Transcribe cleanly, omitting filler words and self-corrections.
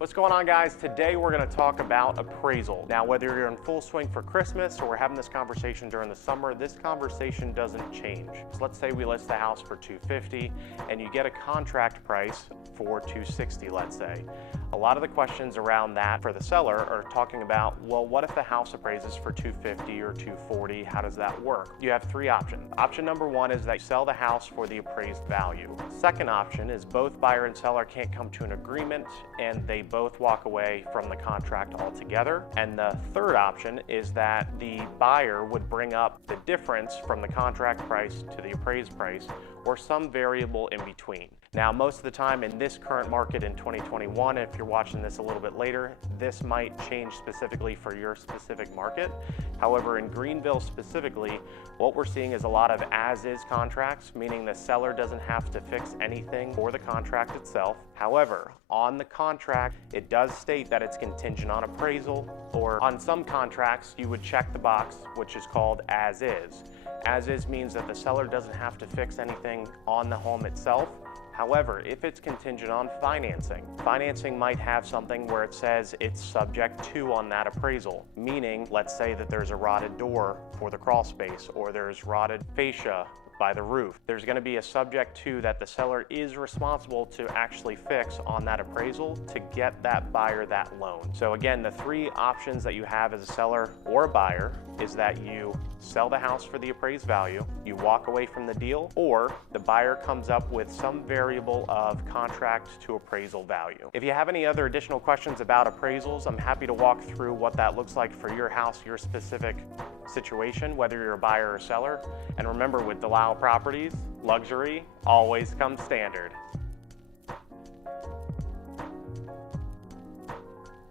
What's going on, guys? Today we're going to talk about appraisal. Now, whether you're in full swing for Christmas or we're having this conversation during the summer, this conversation doesn't change. So let's say we list the house for $250 and you get a contract price for $260, let's say. A lot of the questions around that for the seller are talking about, well, what if the house appraises for $250 or $240? How does that work? You have three options. Option number one is that you sell the house for the appraised value. Second option is both buyer and seller can't come to an agreement and they both walk away from the contract altogether. And the third option is that the buyer would bring up the difference from the contract price to the appraised price or some variable in between. Now, most of the time in this current market in 2021, if you're watching this a little bit later, this might change specifically for your specific market. However, in Greenville specifically, what we're seeing is a lot of as-is contracts, meaning the seller doesn't have to fix anything for the contract itself. However, on the contract, it does state that it's contingent on appraisal, or on some contracts, you would check the box, which is called as-is. As-is means that the seller doesn't have to fix anything on the home itself. However, if it's contingent on financing might have something where it says it's subject to on that appraisal, meaning let's say that there's a rotted door for the crawl space or there's rotted fascia by the roof. There's going to be a subject to that the seller is responsible to actually fix on that appraisal to get that buyer that loan. So again, the three options that you have as a seller or a buyer is that you sell the house for the appraised value, you walk away from the deal, or the buyer comes up with some variable of contract to appraisal value. If you have any other additional questions about appraisals, I'm happy to walk through what that looks like for your house, your specific situation, whether you're a buyer or seller. And remember, with Delisle Properties, luxury always comes standard.